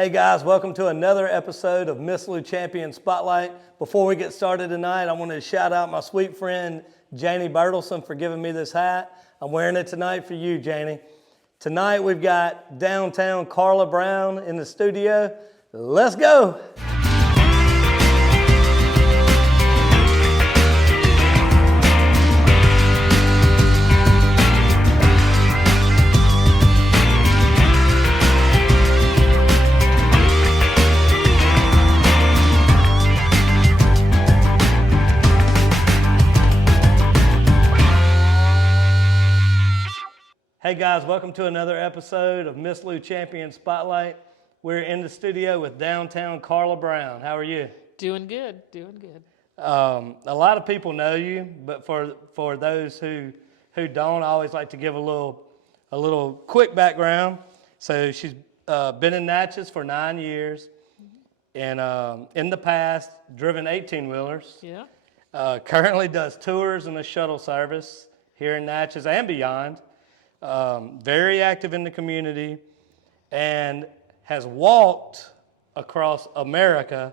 Hey guys, welcome to another episode of Miss Lou Champion Spotlight. Before we get started tonight, I wanted to shout out my sweet friend Janie Bertelson for giving me this hat. I'm wearing it tonight for you, Janie. Tonight we've got downtown Karla Brown in the studio. Let's go. Hey guys, welcome to another episode of Miss Lou Champion Spotlight. We're in the studio with downtown Karla Brown. How are you? Doing good, doing good. A lot of people know you, but for those who don't, I always like to give a little quick background. So she's been in Natchez for 9 years, and in the past driven 18-wheelers. Yeah. Currently does tours and a shuttle service here in Natchez and beyond. Very active in the community, and has walked across America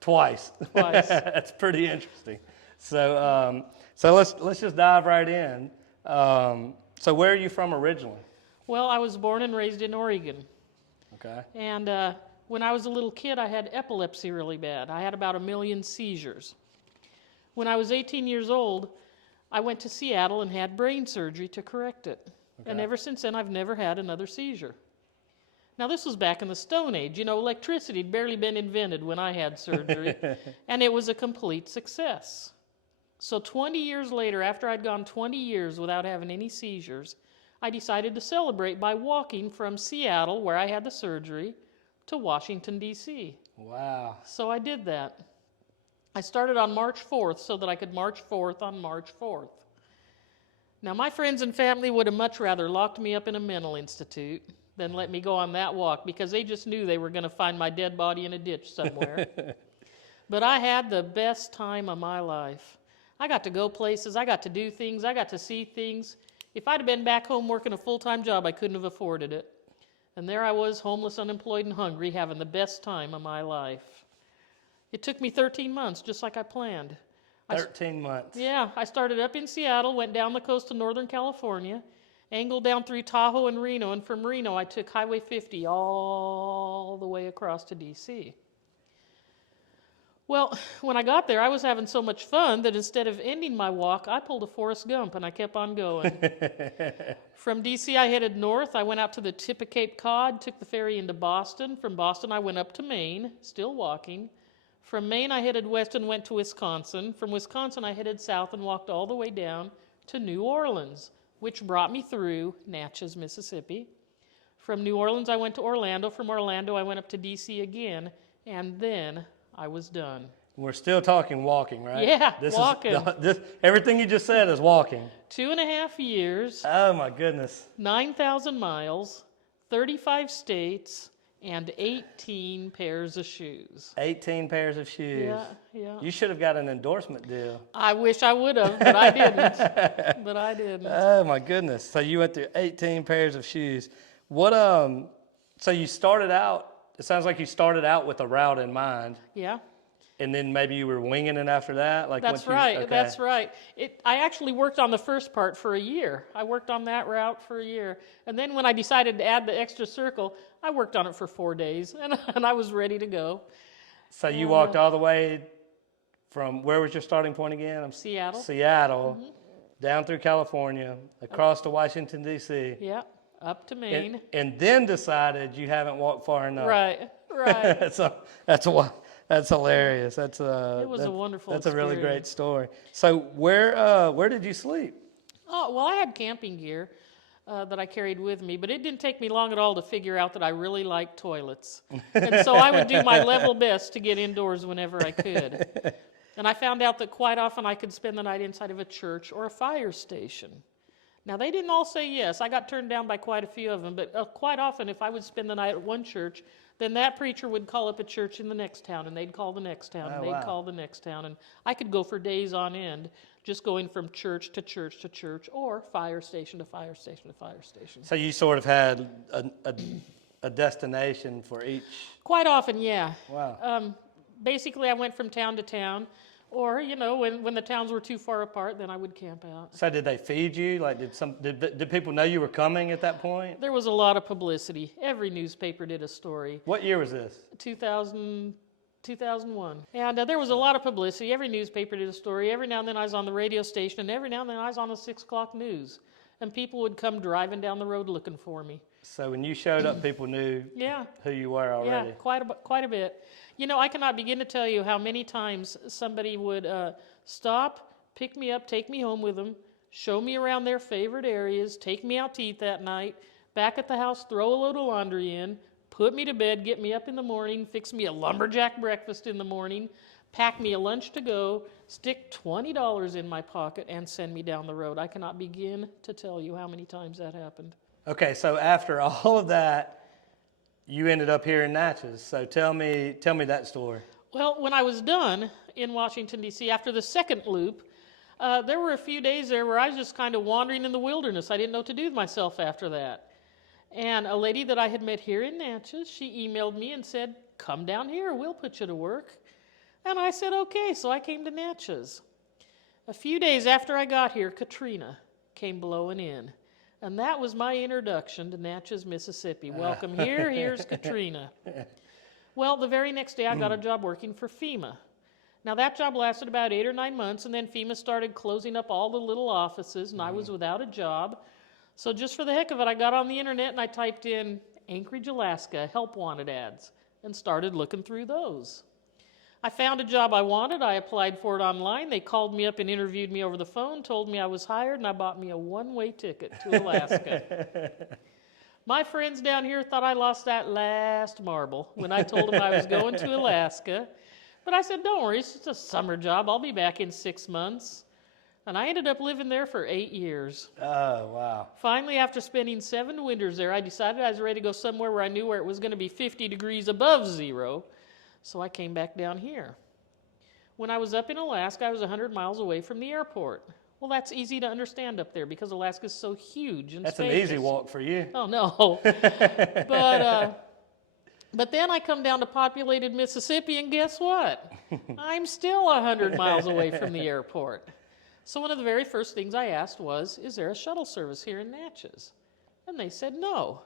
twice. That's pretty interesting. So let's just dive right in. So where are you from originally? Well, I was born and raised in Oregon. Okay. And when I was a little kid, I had epilepsy really bad. I had about 1 million seizures. When I was 18 years old, I went to Seattle and had brain surgery to correct it. Okay. And ever since then, I've never had another seizure. Now, this was back in the Stone Age. You know, electricity had barely been invented when I had surgery, and it was a complete success. So 20 years later, after I'd gone 20 years without having any seizures, I decided to celebrate by walking from Seattle, where I had the surgery, to Washington, D.C. Wow. So I did that. I started on March 4th so that I could march forth on March 4th. Now, my friends and family would have much rather locked me up in a mental institute than let me go on that walk, because they just knew they were going to find my dead body in a ditch somewhere. But I had the best time of my life. I got to go places, I got to do things, I got to see things. If I'd have been back home working a full-time job, I couldn't have afforded it. And there I was, homeless, unemployed, and hungry, having the best time of my life. It took me 13 months, just like I planned. 13 months. Yeah, I started up in Seattle, went down the coast of Northern California, angled down through Tahoe and Reno, and from Reno I took Highway 50 all the way across to D.C. Well, when I got there, I was having so much fun that instead of ending my walk, I pulled a Forrest Gump and I kept on going. From D.C. I headed north. I went out to the tip of Cape Cod, took the ferry into Boston. From Boston I went up to Maine, still walking. From Maine, I headed west and went to Wisconsin. From Wisconsin, I headed south and walked all the way down to New Orleans, which brought me through Natchez, Mississippi. From New Orleans, I went to Orlando. From Orlando, I went up to D.C. again, and then I was done. We're still talking walking, right? Yeah, walking. Everything you just said is walking. 2.5 years. Oh, my goodness. 9,000 miles, 35 states, and 18 pairs of shoes. 18 pairs of shoes. Yeah. You should have got an endorsement deal. I wish I would have, but I didn't. Oh my goodness! So you went through 18 pairs of shoes. What? So you started out. It sounds like you started out with a route in mind. Yeah. And then maybe you were winging it after that? That's right, okay. That's right. I actually worked on the first part for a year. I worked on that route for a year. And then when I decided to add the extra circle, I worked on it for 4 days, and I was ready to go. So you walked all the way from, where was your starting point again? Seattle. Seattle, down through California, across to Washington, D.C. Yeah, up to Maine. And then decided you haven't walked far enough. Right. That's hilarious. It was a wonderful That's experience. a really great story. So where did you sleep? Oh, well, I had camping gear that I carried with me, but it didn't take me long at all to figure out that I really liked toilets. And so I would do my level best to get indoors whenever I could. And I found out that quite often I could spend the night inside of a church or a fire station. Now, they didn't all say yes. I got turned down by quite a few of them, but quite often if I would spend the night at one church, then that preacher would call up a church in the next town, and they'd call the next town, and they'd call the next town. And I could go for days on end just going from church to church to church, or fire station to fire station to fire station. So you sort of had a a destination for each? Quite often, yeah. Wow. Basically, I went from town to town, or, when the towns were too far apart, then I would camp out. So did they feed you? Like, did people know you were coming at that point? There was a lot of publicity. Every newspaper did a story. What year was this? 2001. And there was a lot of publicity. Every newspaper did a story. Every now and then I was on the radio station, and every now and then I was on the 6 o'clock news. And people would come driving down the road looking for me. So when you showed up, people knew who you were already. Yeah, quite a bit. I cannot begin to tell you how many times somebody would stop, pick me up, take me home with them, show me around their favorite areas, take me out to eat that night, back at the house, throw a load of laundry in, put me to bed, get me up in the morning, fix me a lumberjack breakfast in the morning, pack me a lunch to go, stick $20 in my pocket, and send me down the road. I cannot begin to tell you how many times that happened. Okay, so after all of that, you ended up here in Natchez. So tell me that story. Well, when I was done in Washington, D.C., after the second loop, there were a few days there where I was just kind of wandering in the wilderness. I didn't know what to do with myself after that. And a lady that I had met here in Natchez, she emailed me and said, "Come down here, we'll put you to work." And I said, okay, so I came to Natchez. A few days after I got here, Katrina came blowing in. And that was my introduction to Natchez, Mississippi. Welcome here, here's Katrina. Well, the very next day I got a job working for FEMA. Now that job lasted about 8 or 9 months, and then FEMA started closing up all the little offices, and I was without a job. So just for the heck of it, I got on the internet and I typed in Anchorage, Alaska, help wanted ads, and started looking through those. I found a job I wanted. I applied for it online. They called me up and interviewed me over the phone, told me I was hired, and I bought me a one-way ticket to Alaska. My friends down here thought I lost that last marble when I told them I was going to Alaska. But I said, don't worry, it's just a summer job. I'll be back in 6 months. And I ended up living there for 8 years. Oh, wow. Finally, after spending 7 winters there, I decided I was ready to go somewhere where I knew where it was going to be 50 degrees above zero. So I came back down here. When I was up in Alaska, I was 100 miles away from the airport. Well, that's easy to understand up there because Alaska's so huge and That's spacious. an easy walk for you. Oh, no. But then I come down to populated Mississippi, and guess what? I'm still 100 miles away from the airport. So one of the very first things I asked was, is there a shuttle service here in Natchez? And they said no.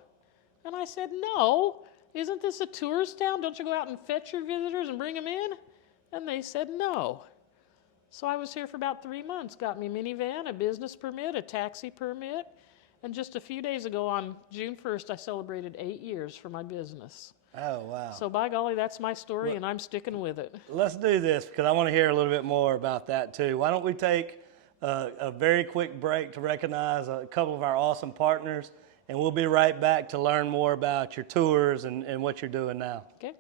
And I said, no. Isn't this a tourist town? Don't you go out and fetch your visitors and bring them in? And they said no. So I was here for about 3 months, got me a minivan, a business permit, a taxi permit, and just a few days ago on June 1st, I celebrated 8 years for my business. Oh, wow. So by golly, that's my story, and I'm sticking with it. Let's do this because I want to hear a little bit more about that too. Why don't we take a very quick break to recognize a couple of our awesome partners, and we'll be right back to learn more about your tours and what you're doing now. Okay.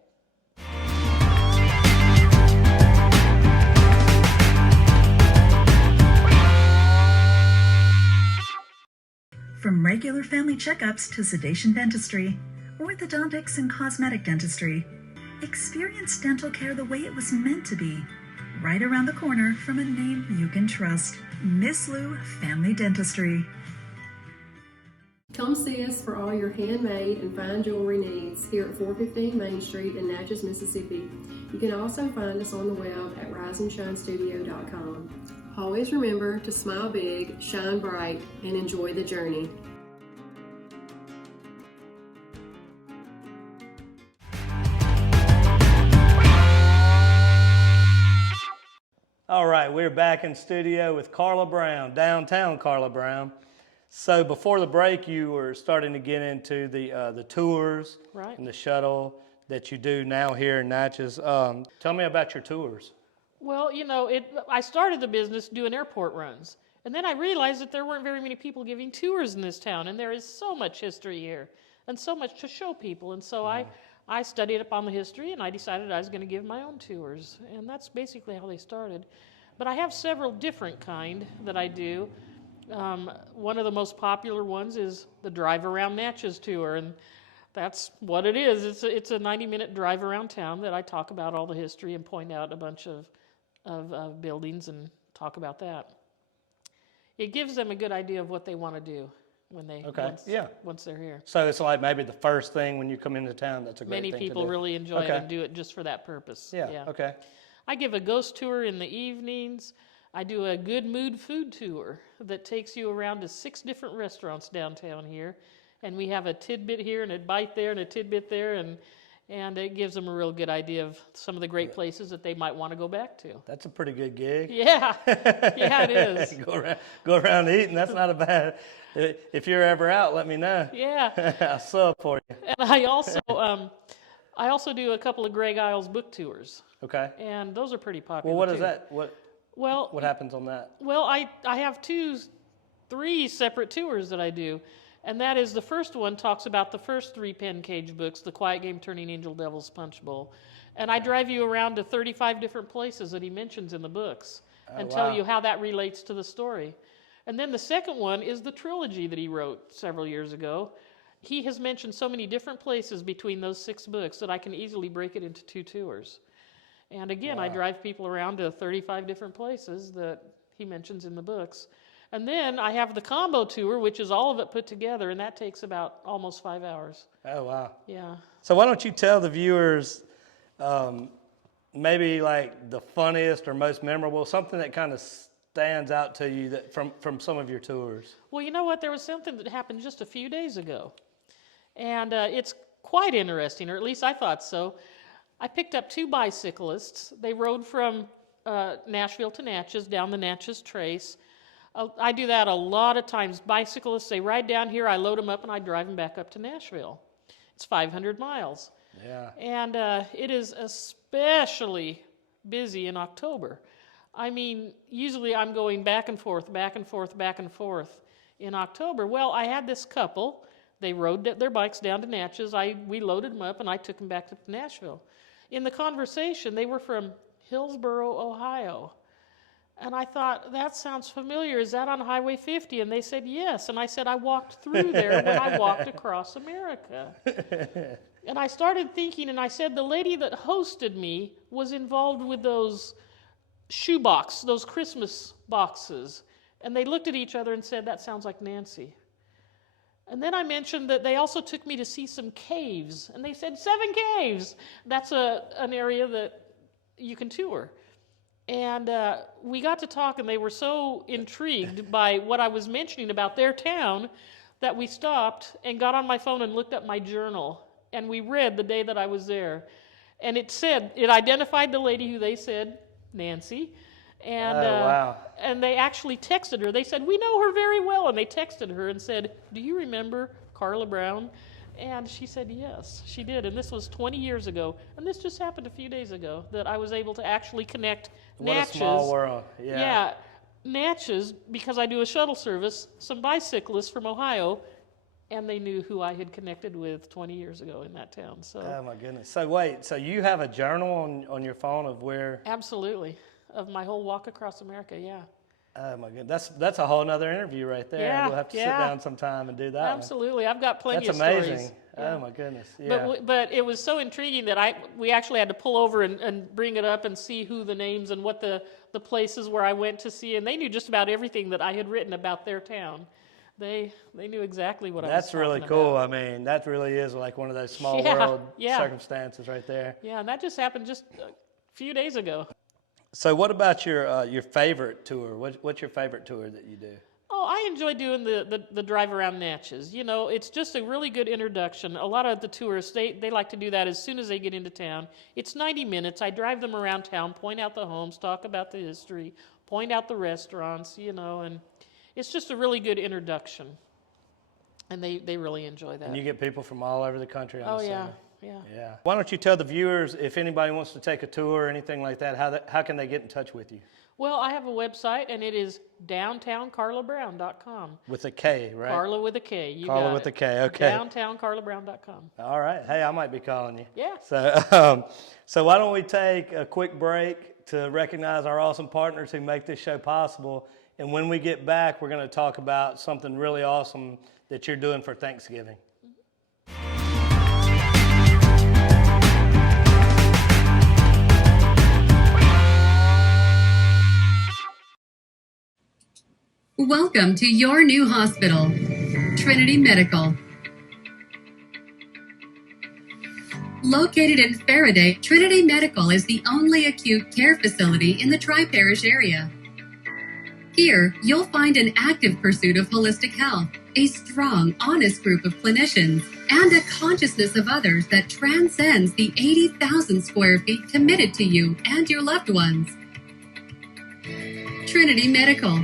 From regular family checkups to sedation dentistry, orthodontics and cosmetic dentistry, experience dental care the way it was meant to be. Right around the corner from a name you can trust, Miss Lou Family Dentistry. Come see us for all your handmade and fine jewelry needs here at 415 Main Street in Natchez, Mississippi. You can also find us on the web at riseandshinestudio.com. Always remember to smile big, shine bright, and enjoy the journey. All right, we're back in studio with Karla Brown, downtown Karla Brown. So before the break, you were starting to get into the tours Right. and the shuttle that you do now here in Natchez. Tell me about your tours. Well, I started the business doing airport runs. And then I realized that there weren't very many people giving tours in this town. And there is so much history here and so much to show people. And so I studied up on the history, and I decided I was going to give my own tours. And that's basically how they started. But I have several different kind that I do. One of the most popular ones is the Drive Around Natchez tour. And that's what it is. It's a 90-minute drive around town that I talk about all the history and point out a bunch of buildings and talk about that. It gives them a good idea of what they want to do. when they Okay, yeah. once they're here. So it's like maybe the first thing when you come into town. That's a great Many thing people to do. really enjoy it Okay. and do it just for that purpose. Yeah. Okay. I give a ghost tour in the evenings. I do a good mood food tour that takes you around to 6 different restaurants downtown here. And we have a tidbit here and a bite there and a tidbit there, and it gives them a real good idea of some of the great places that they might want to go back to. That's a pretty good gig. Yeah, yeah, it is. go around eating. That's not a bad. If you're ever out, let me know. Yeah, I'll sub for you. and I also do a couple of Greg Isles book tours, Okay. and those are pretty popular. Well, what too. is that? What happens on that? Well, I have 3 separate tours that I do. And that is, the first one talks about the first 3 Pen Cage books, The Quiet Game, Turning Angel, Devil's Punch Bowl. And I drive you around to 35 different places that he mentions in the books and tell you how that relates to the story. And then the second one is the trilogy that he wrote several years ago. He has mentioned so many different places between those 6 books that I can easily break it into 2 tours. And again, I drive people around to 35 different places that he mentions in the books. And then I have the combo tour, which is all of it put together, and that takes about almost 5 hours. Oh, wow. Yeah. So why don't you tell the viewers maybe like the funniest or most memorable, something that kind of stands out to you that from some of your tours? Well, you know what? There was something that happened just a few days ago. And it's quite interesting, or at least I thought so. I picked up 2 bicyclists. They rode from Nashville to Natchez, down the Natchez Trace. I do that a lot of times. Bicyclists, they ride down here, I load them up, and I drive them back up to Nashville. It's 500 miles. Yeah. And it is especially busy in October. I mean, usually I'm going back and forth, back and forth, back and forth in October. Well, I had this couple. They rode their bikes down to Natchez. We loaded them up, and I took them back to Nashville. In the conversation, they were from Hillsboro, Ohio. And I thought, that sounds familiar. Is that on Highway 50? And they said, yes. And I said, I walked through there when I walked across America. And I started thinking, and I said, the lady that hosted me was involved with those shoebox, those Christmas boxes. And they looked at each other and said, that sounds like Nancy. And then I mentioned that they also took me to see some caves. And they said, 7 caves. That's an area that you can tour. And we got to talk, and they were so intrigued by what I was mentioning about their town that we stopped and got on my phone and looked up my journal. And we read the day that I was there. And it identified the lady who they said, Nancy. And, wow. And they actually texted her. They said, we know her very well. And they texted her and said, do you remember Karla Brown? And she said, yes, she did. And this was 20 years ago. And this just happened a few days ago that I was able to actually connect Natchez. What a small world. Yeah, Natchez, because I do a shuttle service, some bicyclists from Ohio, and they knew who I had connected with 20 years ago in that town. So. Oh, my goodness. So wait, so you have a journal on your phone of where? Absolutely. Of my whole walk across America, yeah. Oh, my goodness. That's a whole nother interview right there. Yeah, We'll have to sit down sometime and do that. Absolutely. I've got plenty That's of stories. amazing. Yeah. Oh, my goodness. Yeah. But it was so intriguing that we actually had to pull over and bring it up and see who the names and what the places where I went to see. And they knew just about everything that I had written about their town. They knew exactly what I was That's talking really cool. about. I mean, that really is like one of those small Yeah, world yeah. circumstances right there. Yeah, and that just happened just a few days ago. So what about your favorite tour? What's your favorite tour that you do? Oh, I enjoy doing the drive around Natchez. You know, it's just a really good introduction. A lot of the tourists, they like to do that as soon as they get into town. It's 90 minutes. I drive them around town, point out the homes, talk about the history, point out the restaurants, you know, and it's just a really good introduction. And they really enjoy that. And you get people from all over the country, I'm assuming. Yeah. Why don't you tell the viewers, if anybody wants to take a tour or anything like that, how can they get in touch with you? Well, I have a website, and it is downtownkarlabrown.com. With a K, right? Karla with a K. You Karla got with it. a K, okay. Downtownkarlabrown.com. All right. Hey, I might be calling you. Yeah. So why don't we take a quick break to recognize our awesome partners who make this show possible. And when we get back, we're going to talk about something really awesome that you're doing for Thanksgiving. Welcome to your new hospital. Trinity Medical. Located in Faraday, Trinity Medical is the only acute care facility in the Tri-Parish area. Here, you'll find an active pursuit of holistic health, a strong, honest group of clinicians, and a consciousness of others that transcends the 80,000 square feet committed to you and your loved ones. Trinity Medical.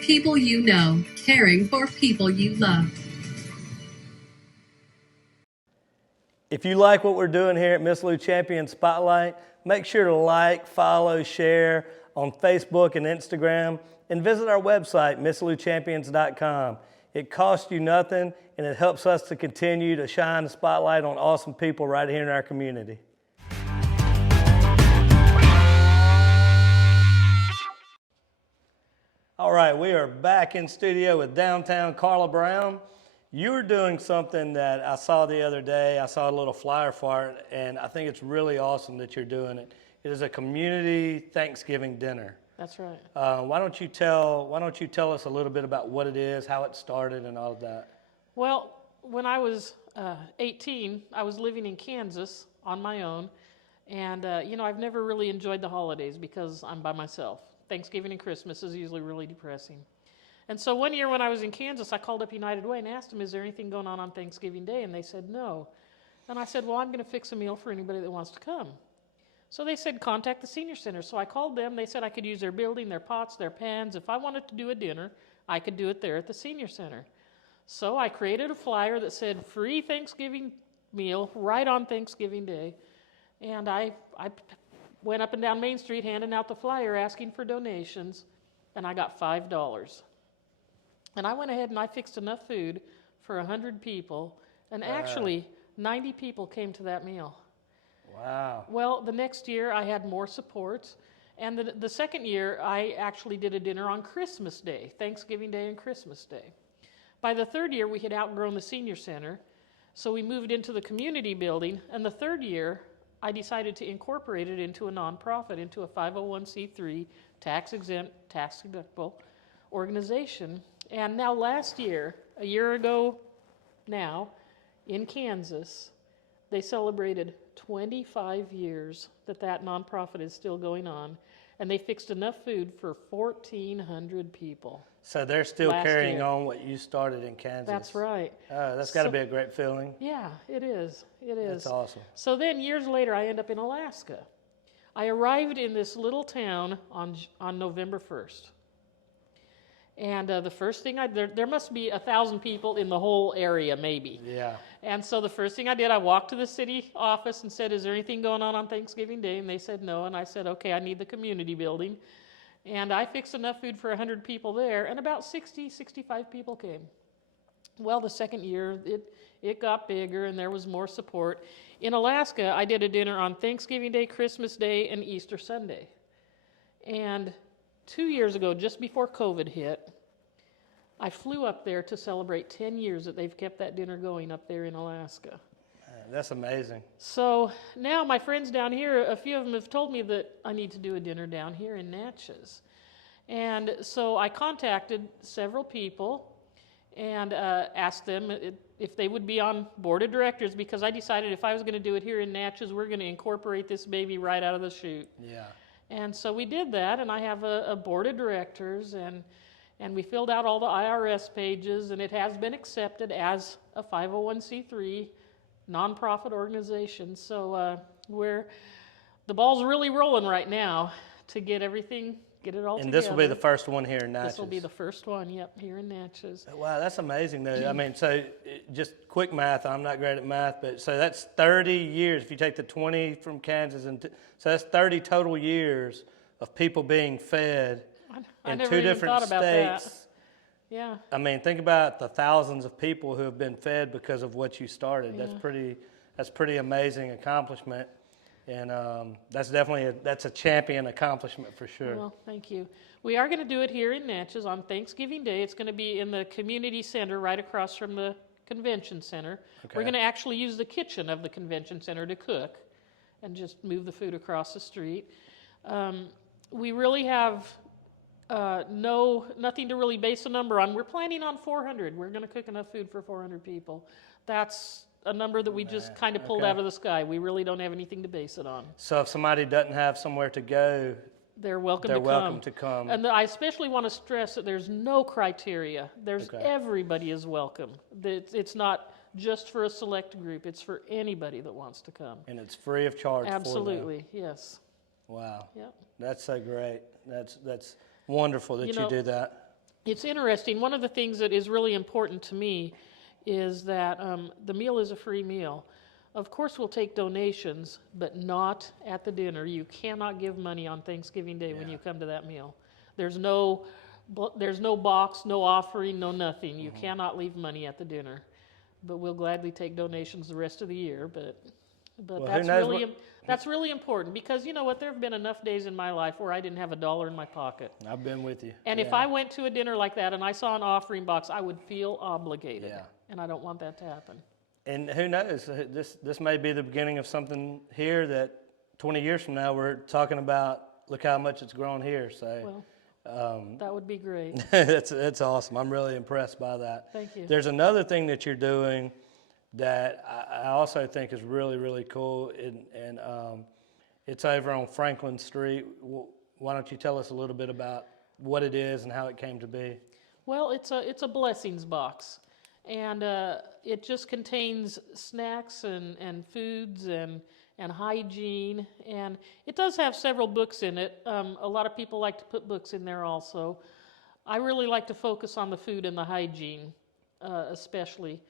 People you know, caring for people you love. If you like what we're doing here at Miss Lou Champion Spotlight, make sure to like, follow, share on Facebook and Instagram, and visit our website, MissLouChampions.com. It costs you nothing, and it helps us to continue to shine the spotlight on awesome people right here in our community. All right, we are back in studio with downtown Karla Brown. You were doing something that I saw the other day. I saw a little flyer for it, and I think it's really awesome that you're doing it. It is a community Thanksgiving dinner. That's right. Why don't you tell us a little bit about what it is, how it started, and all of that? Well, when I was 18, I was living in Kansas on my own, and I've never really enjoyed the holidays because I'm by myself. Thanksgiving and Christmas is usually really depressing. And so one year when I was in Kansas, I called up United Way and asked them, is there anything going on Thanksgiving Day? And they said no. And I said, well, I'm going to fix a meal for anybody that wants to come. So they said, contact the senior center. So I called them. They said I could use their building, their pots, their pans. If I wanted to do a dinner, I could do it there at the senior center. So I created a flyer that said free Thanksgiving meal right on Thanksgiving Day. And I went up and down Main Street handing out the flyer asking for donations, and I got $5. And I went ahead and I fixed enough food for 100 people, and actually 90 people came to that meal. Wow. Well, the next year I had more support, and the second year I actually did a dinner on Christmas Day, Thanksgiving Day and Christmas Day. By the third year we had outgrown the senior center, so we moved into the community building, and the third year I decided to incorporate it into a nonprofit, into a 501c3, tax-exempt, tax-deductible organization. And now last year, a year ago now, in Kansas, they celebrated 25 years that nonprofit is still going on, and they fixed enough food for 1,400 people. So they're still carrying year. on what you started in Kansas. That's right. That's got to be a great feeling. Yeah, it is. It is. That's awesome. So then years later, I end up in Alaska. I arrived in this little town on November 1st. And the first thing there must be 1,000 people in the whole area, maybe. Yeah. And so the first thing I did, I walked to the city office and said, is there anything going on Thanksgiving Day? And they said no. And I said, okay, I need the community building. And I fixed enough food for 100 people there, and about 60, 65 people came. Well, the second year, it got bigger, and there was more support. In Alaska, I did a dinner on Thanksgiving Day, Christmas Day, and Easter Sunday. And 2 years ago, just before COVID hit, I flew up there to celebrate 10 years that they've kept that dinner going up there in Alaska. That's amazing. So now my friends down here, a few of them have told me that I need to do a dinner down here in Natchez. And so I contacted several people and asked them if they would be on board of directors, because I decided if I was going to do it here in Natchez, we're going to incorporate this baby right out of the chute. Yeah. And so we did that, and I have a board of directors, and we filled out all the IRS pages, and it has been accepted as a 501c3 nonprofit organization. So the ball's really rolling right now to get it all together. And this will be the first one here in Natchez. This will be the first one, yep, here in Natchez. Wow, that's amazing, though. I mean, so just quick math, I'm not great at math, but so that's 30 years. If you take the 20 from Kansas, so that's 30 total years of people being fed I in never two even different thought about that. states. Yeah. I mean, think about the thousands of people who have been fed because of what you started. Yeah. That's pretty amazing accomplishment, and that's a champion accomplishment for sure. Well, thank you. We are going to do it here in Natchez on Thanksgiving Day. It's going to be in the community center right across from the convention center. Okay. We're going to actually use the kitchen of the convention center to cook and just move the food across the street. We really have No, nothing to really base a number on. We're planning on 400. We're going to cook enough food for 400 people. That's a number that we just kind of pulled okay. out of the sky. We really don't have anything to base it on. So if somebody doesn't have somewhere to go, They're welcome they're to welcome come. to come. And I especially want to stress that there's no criteria. There's Okay. everybody is welcome. It's not just for a select group. It's for anybody that wants to come. And it's free of charge for them. Absolutely, yes. Wow. Yep. That's so great. That's wonderful that You you know, do that. It's interesting. One of the things that is really important to me is that the meal is a free meal. Of course, we'll take donations, but not at the dinner. You cannot give money on Thanksgiving Day when you come to that meal. There's no box, no offering, no nothing. You cannot leave money at the dinner. But we'll gladly take donations the rest of the year. But Well, who that's knows really that's really important, because you know what? There have been enough days in my life where I didn't have $1 in my pocket. I've been with you. And if I went to a dinner like that and I saw an offering box, I would feel obligated. Yeah. And I don't want that to happen. And who knows, this may be the beginning of something here that 20 years from now we're talking about, look how much it's grown here. So Well, that would be great. it's awesome. I'm really impressed by that. Thank you. There's another thing that you're doing that I also think is really, really cool, and it's over on Franklin Street. Why don't you tell us a little bit about what it is and how it came to be? Well, it's a blessings box, and it just contains snacks and foods and hygiene, and it does have several books in it. A lot of people like to put books in there also. I really like to focus on the food and the hygiene, especially.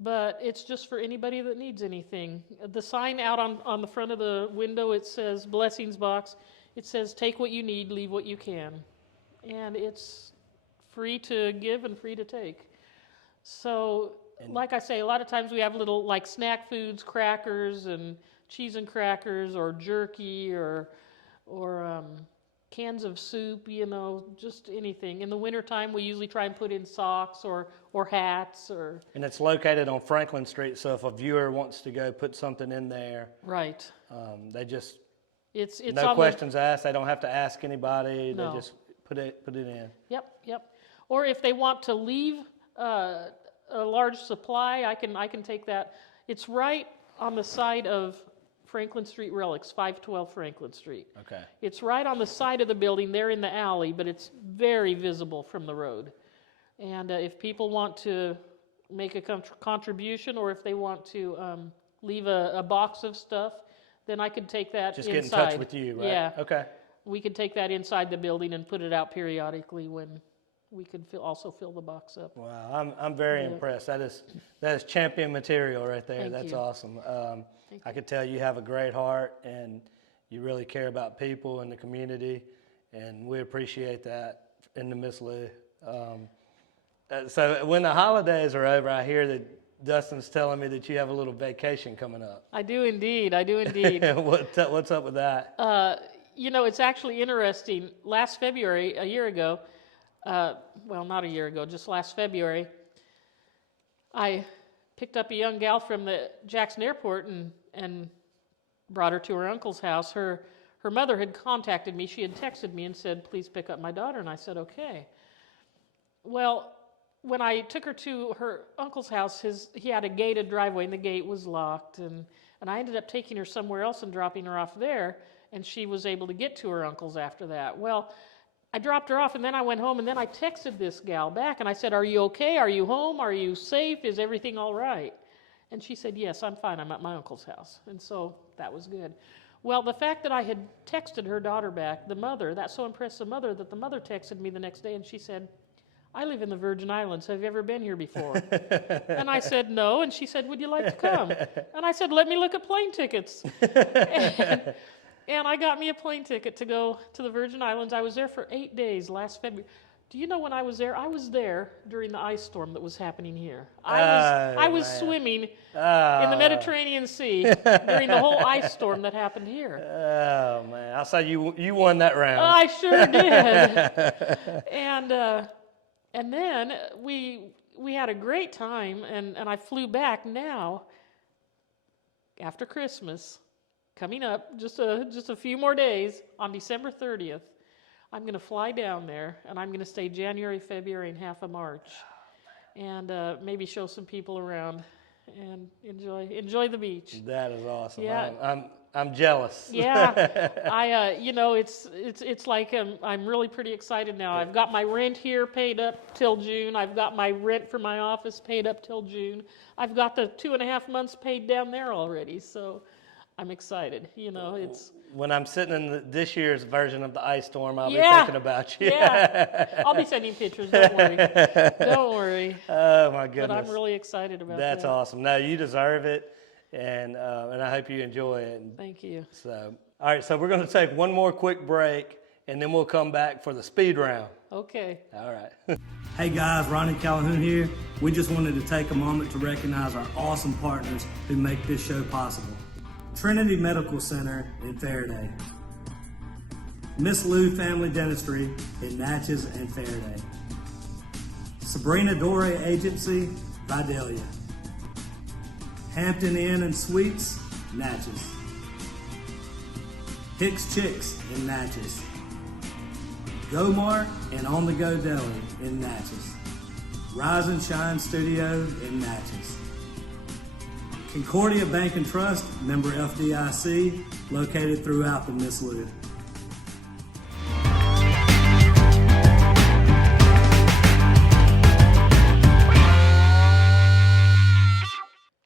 But it's just for anybody that needs anything. The sign out on the front of the window, it says blessings box. It says take what you need, leave what you can. And it's free to give and free to take. So, like I say, a lot of times we have little like snack foods, crackers and cheese and crackers, or jerky, or cans of soup, just anything. In the wintertime, we usually try and put in socks or hats. And it's located on Franklin Street, so if a viewer wants to go put something in there, Right. they just, It's no on questions asked, they don't have to ask anybody, No. they just put it in. Yep. Or if they want to leave a large supply, I can take that. It's right on the side of Franklin Street Relics, 512 Franklin Street. Okay. It's right on the side of the building. They're in the alley, but it's very visible from the road. And if people want to make a contribution, or if they want to leave a box of stuff, then I could take that Just inside. get in touch with you, right? Yeah. Okay. We could take that inside the building and put it out periodically when we could also fill the box up. Wow, I'm very impressed. That is champion material right there. Thank That's you. awesome. I could tell you have a great heart, and you really care about people and the community, and we appreciate that in the Miss Lou. So when the holidays are over, I hear that Dustin's telling me that you have a little vacation coming up. I do indeed. What's up with that? It's actually interesting. Last February, a year ago, well, not a year ago, just last February, I picked up a young gal from the Jackson Airport and brought her to her uncle's house. Her mother had contacted me. She had texted me and said, please pick up my daughter. And I said, okay. Well, when I took her to her uncle's house, he had a gated driveway, and the gate was locked. And I ended up taking her somewhere else and dropping her off there, and she was able to get to her uncle's after that. Well, I dropped her off, and then I went home, and then I texted this gal back, and I said, are you okay? Are you home? Are you safe? Is everything all right? And she said, yes, I'm fine. I'm at my uncle's house. And so that was good. Well, the fact that I had texted her daughter back, the mother, that so impressed the mother that the mother texted me the next day, and she said, I live in the Virgin Islands. Have you ever been here before? And I said, no. And she said, would you like to come? And I said, let me look at plane tickets. And I got me a plane ticket to go to the Virgin Islands. I was there for 8 days last February. Do you know when I was there? I was there during the ice storm that was happening here. I was swimming in the Mediterranean Sea during the whole ice storm that happened here. Oh, man. I'll say you won that round. I sure did. And then we had a great time, and I flew back now after Christmas. Coming up, just a few more days, on December 30th, I'm going to fly down there, and I'm going to stay January, February, and half of March, and maybe show some people around and enjoy the beach. That is awesome. Yeah. I'm jealous. Yeah, it's like I'm really pretty excited now. I've got my rent here paid up till June. I've got my rent for my office paid up till June. I've got the 2.5 months paid down there already, so I'm excited. It's When I'm sitting in this year's version of the ice storm, I'll be Yeah. thinking about you. Yeah, I'll be sending pictures. Don't worry. Don't worry. Oh my goodness. But I'm really excited about That's that. awesome. No, you deserve it, and I hope you enjoy it. Thank you. So, all right, so we're going to take one more quick break, and then we'll come back for the speed round. Okay. All right. Hey guys, Ronnie Calhoun here. We just wanted to take a moment to recognize our awesome partners who make this show possible. Trinity Medical Center in Faraday. Miss Lou Family Dentistry in Natchez and Faraday. Sabrina Dore Agency, Vidalia. Hampton Inn and Suites, Natchez. Hicks Chicks in Natchez. Go Mart and On The Go Deli in Natchez. Rise and Shine Studio in Natchez. Concordia Bank and Trust, member FDIC, located throughout the Miss Lou.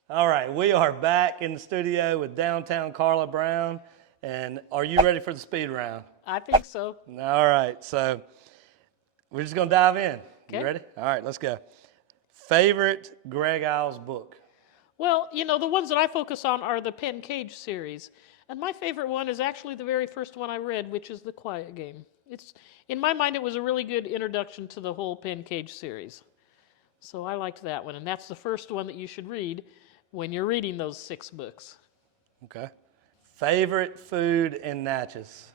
All right, we are back in the studio with downtown Karla Brown, and are you ready for the speed round? I think so. All right, so we're just gonna dive in. You Okay. ready? All right, let's go. Favorite Greg Iles book? Well, the ones that I focus on are the Pen Cage series. And my favorite one is actually the very first one I read, which is The Quiet Game. In my mind, it was a really good introduction to the whole Pen Cage series. So I liked that one. And that's the first one that you should read when you're reading those 6 books. Okay. Favorite food in Natchez?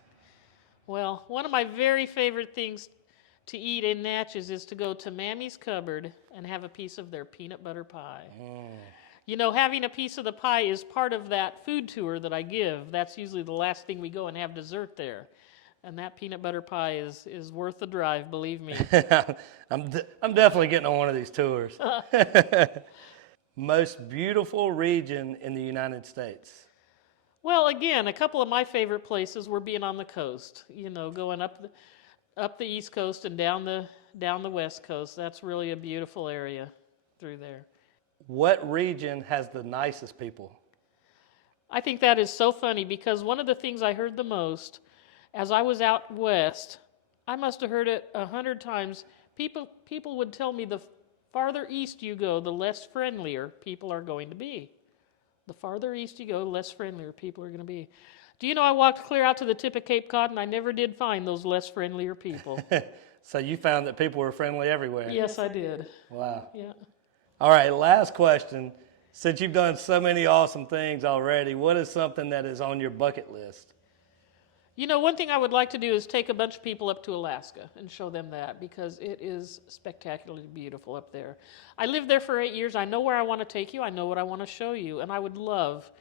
Well, one of my very favorite things to eat in Natchez is to go to Mammy's Cupboard and have a piece of their peanut butter pie. Having a piece of the pie is part of that food tour that I give. That's usually the last thing we go and have dessert there. And that peanut butter pie is worth the drive, believe me. I'm definitely getting on one of these tours. Most beautiful region in the United States? Well, again, a couple of my favorite places were being on the coast. Going up the East Coast and down the West Coast. That's really a beautiful area through there. What region has the nicest people? I think that is so funny because one of the things I heard the most as I was out west, I must have heard it 100 times. People would tell me the farther east you go, the less friendlier people are going to be. The farther east you go, the less friendlier people are going to be. Do you know I walked clear out to the tip of Cape Cod and I never did find those less friendlier people. So you found that people were friendly everywhere? Yes, I did. Wow. Yeah. All right, last question. Since you've done so many awesome things already, what is something that is on your bucket list? One thing I would like to do is take a bunch of people up to Alaska and show them that because it is spectacularly beautiful up there. I lived there for 8 years. I know where I want to take you. I know what I want to show you. And I would love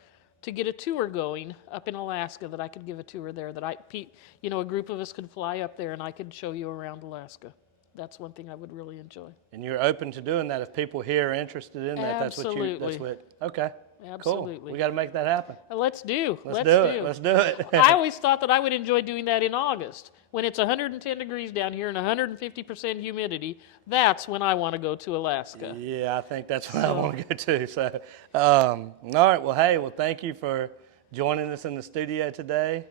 to get a tour going up in Alaska that I could give a tour there, that a group of us could fly up there and I could show you around Alaska. That's one thing I would really enjoy. And you're open to doing that if people here are interested in that? Absolutely. Okay. Absolutely. Cool. We got to make that happen. Let's do Let's do it. I always thought that I would enjoy doing that in August. When it's 110 degrees down here and 150% humidity, that's when I want to go to Alaska. Yeah, I think that's what I want to go to. So, all right. Well, thank you for joining us in the studio today.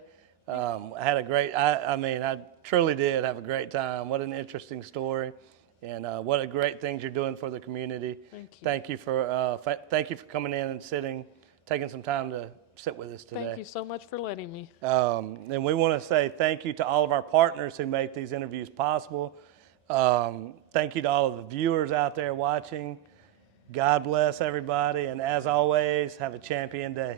I had a great, I truly did have a great time. What an interesting story. And what a great things you're doing for the community. Thank you. Thank you for coming in and taking some time to sit with us today. Thank you so much for letting me. And we want to say thank you to all of our partners who make these interviews possible. Thank you to all of the viewers out there watching. God bless everybody. And as always, have a champion day.